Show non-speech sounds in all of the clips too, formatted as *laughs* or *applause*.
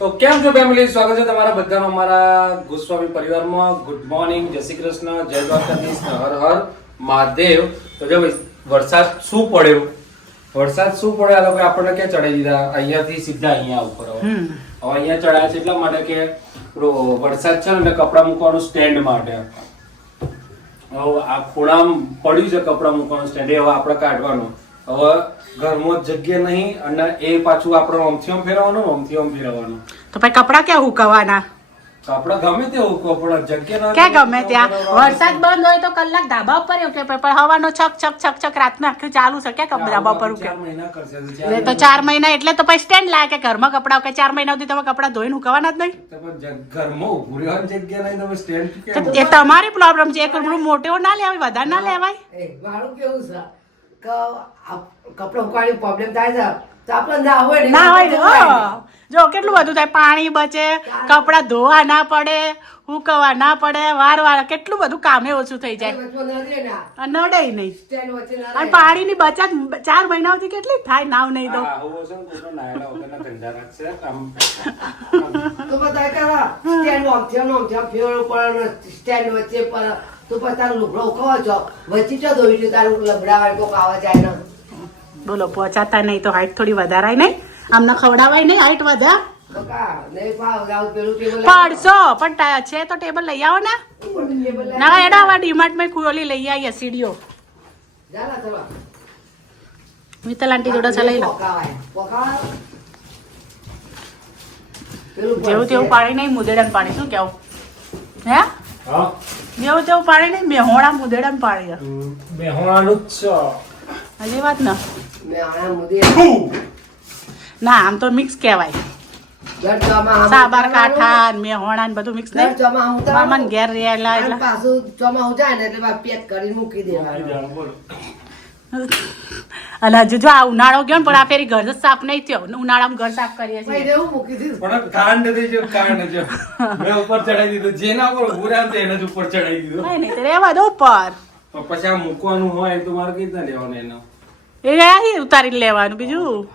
તો કેમ છો ફેમિલી સ્વાગત છે તમારા બધાનો અમારા ગોસ્વામી પરિવારમાં. ગુડ મોર્નિંગ જય શ્રી કૃષ્ણ. જય દ્વારકાધીશ. હર હર મહાદેવ. તો જો વરસાદ શું પડ્યો? વરસાદ શું પડ્યો? આ લોકો આપણને ક્યાં ચડાવી દીધા? અહીંયાથી સીધા અહીંયા ઉપર હવે અહીંયા ચડાયા છે એટલા માટે કે વરસાદ છે ને કપડાં મૂકવાનું સ્ટેન્ડ માટે. આ ખૂણામાં પડ્યું છે કપડાં મૂકવાનું સ્ટેન્ડ એ હવે આપણે કાઢવાનું. હવે ઘરમાં જગ્યા નહીં અને એ પાછું આપણે ઓમથી ઓમ ફેરવવાનું ઓમથી ઓમ ફેરવવાનું. તો ભાઈ કપડા ક્યાં હુકવવાના તો આપણે ગમે તે મૂકવો પણ જગ્યા ના ક્યાં ગમે ત્યાં વરસાદ બંધ હોય તો કલાક ધાબા ઉપર ઉકે પણ હવાનો છક છક છક છક રાતના આખું ચાલુ છે ક્યાં ધાબા ઉપર ચાર ઉકે તો એટલે ચાર તો ચાર મહિના એટલે તો પછી સ્ટેન્ડ લાગે કે ઘરમાં કપડા કે ચાર મહિના સુધી તમે કપડા ધોઈને હુકવાના જ નહીં? ઘરમાં ઉભું રહેવાની જગ્યા નહીં તમે સ્ટેન્ડ એ તમારી પ્રોબ્લેમ છે એક રૂમ મોટો ના લેવાય વધારે ના લેવાય? વાળું કેવું છે? કપડાં ઉકાળી પ્રોબ્લેમ થાય છે. તો આપણે ના હોય ના હોય ને, તો હોય હો. જો કેટલું બધું થાય પાણી બચે કપડા ધોવા ના પડે હુકવા ના પડે વાર વાર કેટલું બધું કામે ઓછું થઈ જાય. નડે નહીં. અને પાણીની બચત ચાર મહિનાઓથી કેટલી થાય નાવ નહીં તો સ્ટેન્ડ વચ્ચે તો પછી તારું લુગડો છો. વચ્ચે ચો ધોઈ લ્યો તારું લબડા વાળી કોક આવે જાય ને બોલો પહોંચાતા નહીં તો હાઈટ થોડી વધારાય નહીં? આમને ખવડાવાય નહીં હાઈટ વધા? પડશો પણ છે તો ટેબલ લઈ આવો ને. ના એડા આવા ડીમાર્ટમાં ખુલી લઈ આવીએ સીડીઓ. મિત્તલ આંટી જોડે લો. પેલું જેવું તેવું પાણી નહીં મુદેડન પાણી શું કેવું? હે? હા? જેવું તેવું પાણી નહીં મેહોણા મુદેડાનું પાણી. હમ, જ છે. હજી વાત ને. ના આમ તો મિક્સ કહેવાય. દર સાબર કાંઠા મેહોણા ને બધું મિક્સ નહીં. ચોમાહામાં ઘેર રહેલા એટલે પાછું ચોમા જાય ને એટલે પેક કરીને મૂકી દેવાનું. અને હજુ જો આ ઉનાળો ગયો ને પણ આ ફેરી ઘર જ સાફ નહીં થયો. ઉનાળામાં ઘર સાફ કરીએ છીએ. એવું મૂકી દીધું. પણ કાંડ થઈ ગયો, કાંડ જો. મે ઉપર ચડાઈ દીધું. જેના પર ઉરા તે ને એને જ ઉપર ચડાઈ દીધું. નહીં નહીં તો રહેવા દો ઉપર. પછી આ મૂકવાનું હોય તો મારે કઈ લેવાનું એનો? એ આહી ઉતારીને લેવાનું બીજું.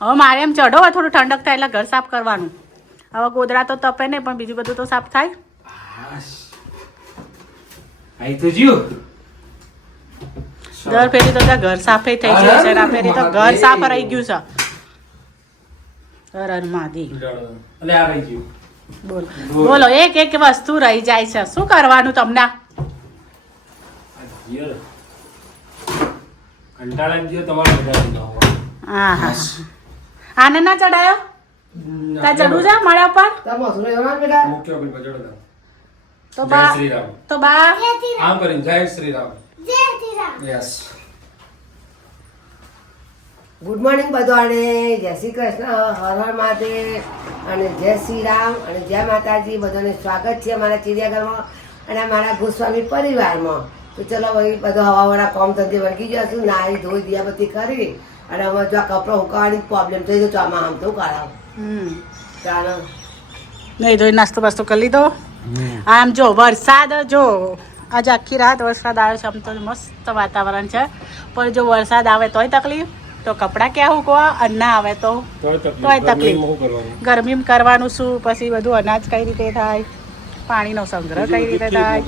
હવે મારે એમ ચડો હોય થોડું ઠંડક થાય એટલે ઘર સાફ કરવાનું. હવે ગોદડા તો તપે નહીં પણ બીજું બધું તો સાફ થાય. આઈ તો જ્યું. દર ફેરી તો ઘર સાફ થઈ ગયું છે આ ફેરી તો ઘર સાફ રહી ગયું છે. ગયું. બોલો. બોલો. એક એક વસ્તુ રહી જાય છે. શું કરવાનું તમને? આ ઘેર. કંટાળા જ ગયો તમારે બધા બધા. હા હા આને ના ચડાયો? ત્યાં ચડવું છે મળ્યા દાવ. તો બા તો બા. આમ કરીને જય Shri Ram. Yes good morning બધાને. જય શ્રી કૃષ્ણ. હર હર મહાદેવ. અને જય શ્રી રામ. અને જય માતાજી. બધાને સ્વાગત છે અમારા ચિડિયાઘરમાં અને અમારા ગોસ્વામી પરિવારમાં. તો ચલો ભાઈ બધો હવાવાળા કોમ ધંધે વળગી જશું નાહી ધોઈ દિયાબત્તી કરી અને હવે જો આ કપડો ઉકાળવાની પ્રોબ્લેમ થઈ ગયો આમાં આમ તો ઉકાળાવ હમ. ચાલો. નહીં ધોઈ નાસ્તો બાસ્તો કરી લીધો? આમ જો વરસાદ જો. આજે આખી રાત વરસાદ આવે છે આમ તો મસ્ત વાતાવરણ છે. પણ જો વરસાદ આવે તોય તકલીફ. તો કપડાં ક્યાં મૂકવા? અને ના આવે તો. તોય તકલીફ. ગરમીમાં કરવાનું? શું? પછી બધું અનાજ કઈ રીતે થાય? પાણીનો સંગ્રહ કઈ રીતે થાય?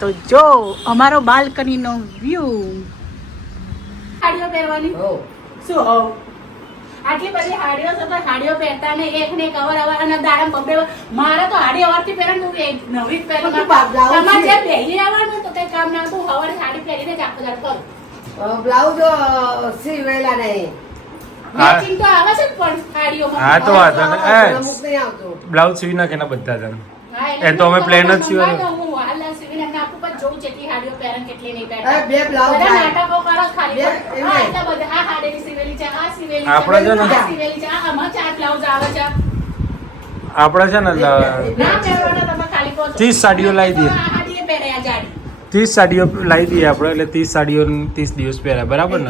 તો જો અમારો બાલ્કનીનો વ્યૂ સાડીઓ પહેરવાની? હો. શું હોવ આટલી બધી હાડીઓ છે તો હાડીઓ પહેરતા ને એક ને કવર અવર અને દાડમ બબે મારે તો હાડી અવરથી પહેરે એક નવી જ પહેરે. તમારે જે પહેરી આવવાનું તો કઈ કામ ના તું હવારે સાડી પહેરીને જ આખો દાડ કર. બ્લાઉઝ સીવેલા નહીં મેચિંગ તો આવે છે પણ હાડીઓમાં. હા, તો વાંધો નહીં. બ્લાઉઝ સીવી નાખે બધા જણ. એ તો અમે પ્લેન જ તમને સીવવાનું. મંગાવ્યો, હું હાલ આ સીવીને એમને આપું પણ જોઉં કેટલી હાડીઓ પહેરે ને કેટલી નહીં અરે, પહેરતા બે બ્લાઉઝ નાટકો કરો ખાલી. હા, સીવેલી છે આ સીવેલી આપણે છે ને- આ છે આ આમાં ચાર બ્લાઉઝ આવે છે. આપણે છે ને. ત્રીસ સાડીઓ લાવી દઈએ. ત્રીસ સાડીઓ લાવી દઈએ આપણે એટલે ત્રીસ સાડીઓ ત્રીસ દિવસ પહેર્યા બરાબર ને?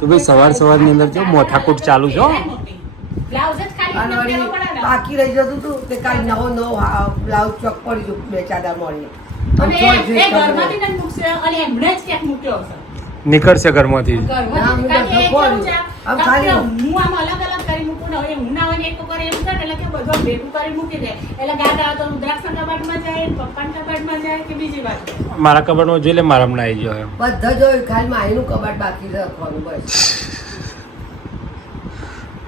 તો ભાઈ સવાર સવારની અંદર જો મોથાકૂટ ચાલુ છે અને. બાકી રહી જતું હતું તે કાંઈ નવો નવો બ્લાઉઝ ચોક પડી ગયું બે ચાદર મળી અને એ- એ ઘરમાંથી જ મૂકશે અને એમણે જ ક્યાંક મૂક્યો હશે. નીકળશે ઘરમાંથી. મારા કબાટ મારા કબાટમાં જોઈ લે મારા હમણાં આવી ગયો બધા જોયું ખાલી માહીનું કબાટ બાકી રાખવાનું બસ કાળિયાનું માહીનું બાકી છે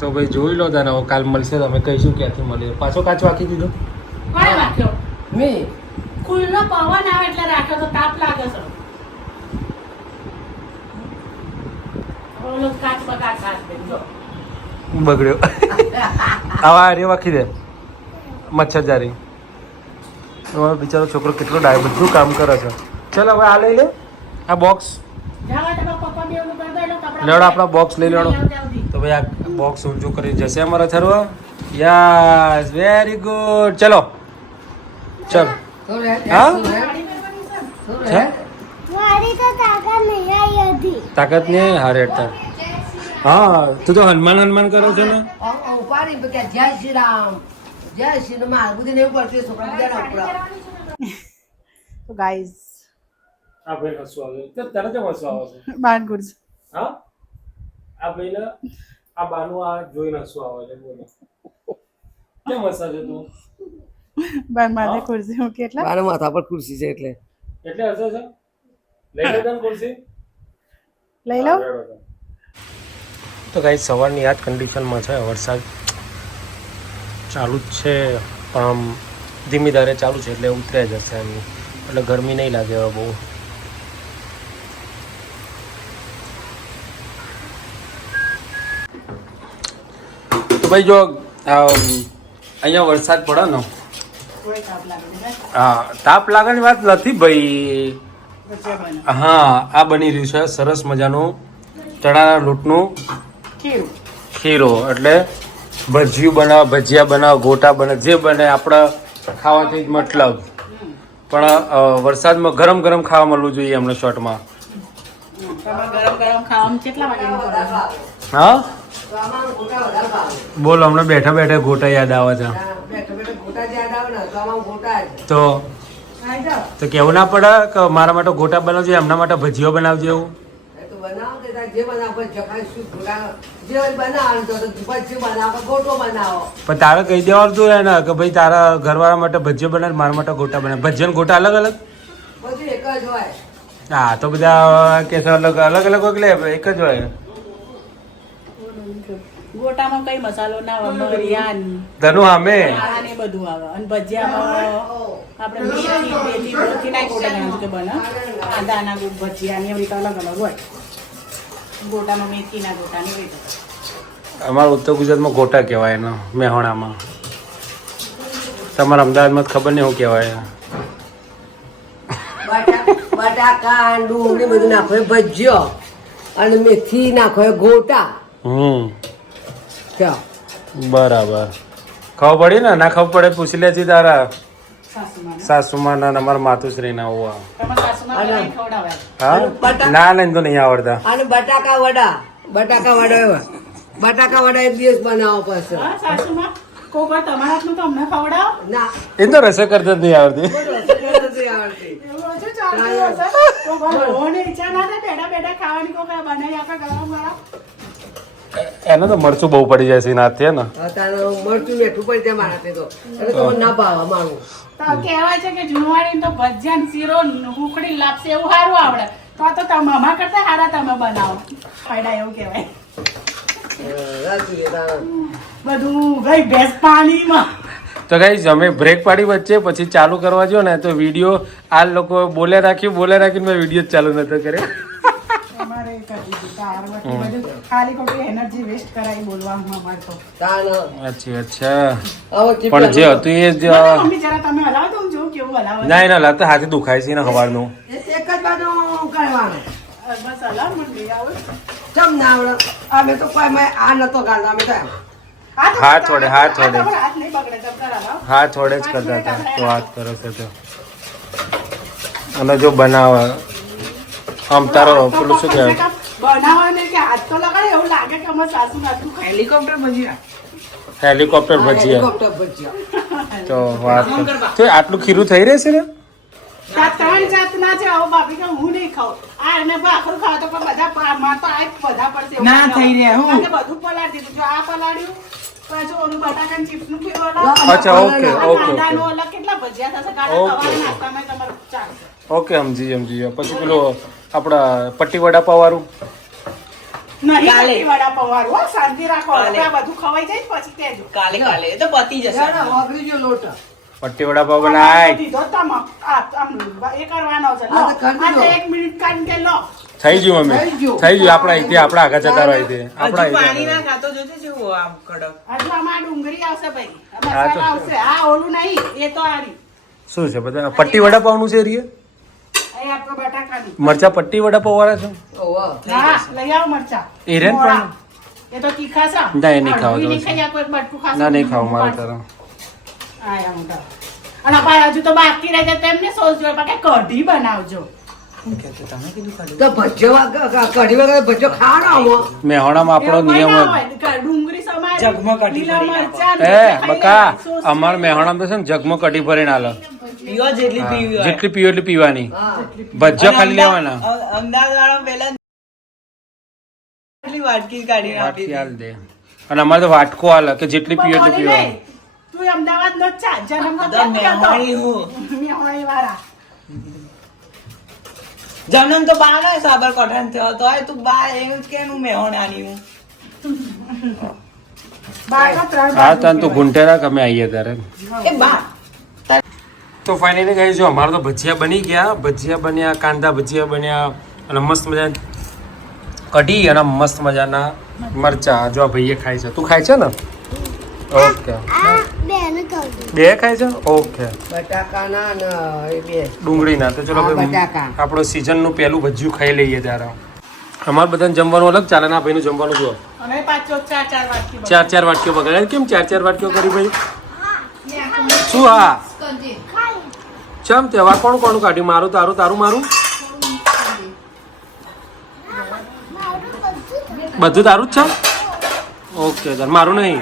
તો ભાઈ જોઈ લો તને હવે કાલ મળશે તમે કહીશું ક્યાંથી મળે પાછો કાચ વાકી દીધો કોણે રાખ્યો મી. ખુલ્લો પવન આવે એટલે રાખ્યો તો તાપ લાગે છે. ઓલો કાચ બકા કાચ જો. બગડ્યો. આવા રે વાકી દે. મચ્છરજારી હવે બિચારો છોકરો કેટલો ડાય બધું કામ કરે છે. ચલો હવે આ લઈ લે. આ બોક્સ જાવા તો પપ્પા બે ઓલું લેવડો આપણા બોક્સ લઈ આવજી. તો ભાઈ આ બોક્સ ઊંચું કરી જશે અમારો થરવા. યસ વેરી ગુડ ચલો. ચલો. હા? છે? તાકાત નહીં આવી હતી. તાકાત ને હારે તાર હા તું તો હનુમાન હનુમાન કરો છો ને? જય શ્રી રામ. જય શ્રી રામ. તો ગાઈઝ આ ભાઈ હસવા આવે. તો તરત જ હસવા આવે છે. *laughs* બાન ગુડ હા? આ ભાઈને આ બાનું આ જોઈને હસવું આવે છે બોલો. કેમ હસા છે તું? બાર માથે ખુરશી મૂકી એટલે? બાર માથા પર ખુરશી છે એટલે. એટલે હસે છે? લઈ લે તને ખુરશી. લઈ લઉં તો ગાઈ સવારની યાદ કન્ડિશનમાં છે વરસાદ ચાલુ જ છે પણ આમ ધીમી ધારે ચાલુ છે એટલે ઉતરે જશે એમ. એટલે ગરમી નહીં લાગે હવે બહુ. ભાઈ જો અહીંયા વરસાદ પડે ને. હા તાપ લાગવાની વાત નથી ભાઈ. હા આ બની રહ્યું છે સરસ મજાનું ચણાના લોટનું ખીરો. એટલે ભજીયું બનાવ ભજીયા બનાવ ગોટા બને જે બને આપણે ખાવાથી જ મતલબ. પણ વરસાદમાં ગરમ ગરમ ખાવા મળવું જોઈએ એમને શોર્ટમાં? હા? બોલો હમણાં બેઠા બેઠા ગોટા યાદ આવે છે. તો? તો કેવું ના પડે કે મારા માટે ગોટા બનાવજો એમના માટે ભજીયો બનાવજો એવું? પણ તારે કહી દેવાનું તું એને કે ભાઈ તારા ઘરવાળા માટે ભજીયો બનાવે મારા માટે ગોટા બનાવે. ભજીયો ગોટા અલગ અલગ? બધું એક જ હોય. હા તો બધા કે અલગ અલગ અલગ એક જ હોય? ગોટામાં કઈ મસાલો ના આવે મરિયાન ધનુ અમે આને ને બધું આવે. અને ભજીયામાં આપણે મેથી મેથી મેથી ના ગોટા બનાવવાનું કે બને. કાંદાના ગો- ભજીયા ને એવી રીતે અલગ અલગ હોય. ગોટામાં મેથીના ગોટા ને એવી રીતે. અમારા ઉત્તર ગુજરાતમાં ગોટા કહેવાય એનો મેહોણામાં. તમારા અમદાવાદમાં ખબર નહીં શું કહેવાય. બટા- બટાકા ડુંગળી બધું નાખો ભજીયો. અને મેથી નાખો ગોટા. હમ. ક્યાં? બરાબર. ખબર પડી ને? ના ખબર પડે પૂછી લેજે તારા. સાસુમાં ના અમારા માતુશ્રી ના હોવા ના લઈને તો નહીં આવડતા. અને બટાકા વડા. બટાકા વડા એવા. બટાકા વડા એક દિવસ બનાવો અમને એ તો રસોઈ કરતા જ નહીં આવડતી. આવડતી. એને તો મરચું બહુ પડી જાય છે એના હાથથી ને? મરચું મેઠું પડી જાય મારાથી તો. એટલે તો ના ભાવે મારું તો કહેવાય છે કે જુનવાણી તો ભજન શીરો ને ઉખડી લાપસે એવું સારું આવડે. તો તો તમે અમારા કરતા સારા તમે બનાવો. ફાયદા એવું કહેવાય. બધું ગઈ ભેંસ પાણીમાં. તો ગાઈઝ અમે બ્રેક પાડી વચ્ચે પછી ચાલુ કરવા જો ને તો વીડિયો આ લોકો બોલે રાખ્યું બોલે રાખીને મેં વીડિયો જ ચાલુ નતો કર્યો. અમારે કરી દીધું તાર વખતે બધું ખાલી ખોટી એનર્જી વેસ્ટ કરાવી બોલવામાં અમારે તો. અચ્છા અચ્છા પણ જે હતું એ જ મમ્મી જરા તમે હલાવો તો હું કેવું હલાવો. ના લાગતા હાથે દુખાય છે ને સવારનું એક જ બાજુ કરવાનું. બસ હલાવ મંડી આવો. ચમ ના આવડે. અમે તો કોઈ મેં આ નતો ગાળતો અમે તો હાથ હાથ હાથ વડે. હાથ નહીં બગડે તમ તાર હલાવો. હાથ વડે જ કરતા હતા. તો હાથ કરો છો તો. અને જો બનાવે આમ તારો પેલું શું કહેવાય? બનાવવાને કે હાથ તો લગાડે એવું લાગે કે અમાર સાસુ નાખું હેલિકોપ્ટર ભજીયા. હેલિકોપ્ટર ભજીયા. હેલિકોપ્ટર ભજીયા. તો વાત તો આટલું ખીરું થઈ રહેશે ને? ત્રણ જાતના છે હવે ભાભી કે હું નહીં ખાઉં. આ એને ભાખરું ખાવ તો પણ બધા માં તો આ બધા પડશે ના થઈ રહ્યા, હું. બધું પલાળી દીધું. જો આ પલાળ્યું. અચ્છા ઓકે ઓકે. ઓકે કેટલા ભજીયા ઓકે. સમજી સમજી. પછી પેલો આપણા પટ્ટી વડાપાવ વાળું કાલે. પટ્ટી વડાપાવ તો બનાય. દીધો તમ આ આમ એ કરવાનો છે. લો આ તો કરી આ તો દો. એક મિનિટ કાઢી કે લો થઈ ગયું અમે. થઈ ગયું. આપણા અહીંથી આપણા આગળ જતા રહી દે આપણા પાણી ના ખાતો જોજે જેવો આમ કડક. હજુ આમાં ડુંગળી આવશે ભાઈ. તો- આવશે. આ ઓલું નહીં એ તો આરી. શું છે બધા? પટ્ટી વડાપાવનું છે રીએ? મરચા પટ્ટી વડા વાળા છો? લઈ આવો મરચા. એ પણ? એ તો તીખા છે ના, એ નહીં ખાવ ના નહીં ખાવ મારે તારા. આયા મોટા અને પાછા હજુ તો બાકી રહે છે તેમને સોસ જોઈએ બાકી કઢી બનાવજો. શું કહેતો તમે કીધું ખાલી તો ભજ્યો કઢી વગર ભજ્યો ખાવાનો મેહોણામાં આપણો નિયમ ના જ હોય. ક- ડુંગળી જગમાં કઢી ને જગમાં કઢી ભરીને આલે. પીવા જેટલી હા, પીવી હોય. જેટલી પીવો એટલી પીવાની. ભજ્જા ખાલી લેવાના. અમદાવાદ વાળા પેલા એટલી વાટકી કાઢી વાટકી હાલ દે. અને અમારે તો વાટકો હાલ કે જેટલી પીવો એટલી પીવાની. તું અમદાવાદ નો ચા જન્મ. હું. જન્મ તો બા નો સાબરકાંઠા થયો તો તું બા એવું જ કેનું મેહોણાની હું. બાર હા તાન તું ઘૂંટે રાખ આવીએ ત્યારે. એ બા તો ફાઇનલી કહી જો અમારે તો ભજીયા બની ગયા. ભજીયા બન્યા કાંદા ભજીયા બન્યા અને મસ્ત મજા કઢી અને મસ્ત મજાના મરચા. જો આ ભાઈએ ખાય છે. તું ખાય છે ને? ઓકે બે ખાય છે? ઓકે બટાકાના બે. ડુંગળીના. તો ચલો. આપણો સીઝનનું પહેલું ભજીયું ખાઈ લઈએ ત્યારે. અમારે બધાને જમવાનું અલગ ચાલે. ના ભાઈનું જમવાનું જો ચાર ચાર વાટકી ચાર ચાર વાટકીઓ બગાડે. કેમ ચાર ચાર વાટકીઓ કરી ભાઈ? શું હા? ચમ તહેવાર કોણ કોણ કાઢ્યું? મારું, તારું તારું, મારું? બધું તારું જ છે? ઓકે સર મારું નહીં.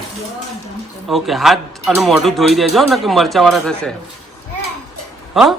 ઓકે, હાથ અને મોઢું ધોઈ દેજો ને કે મરચાવાળા થશે. હા?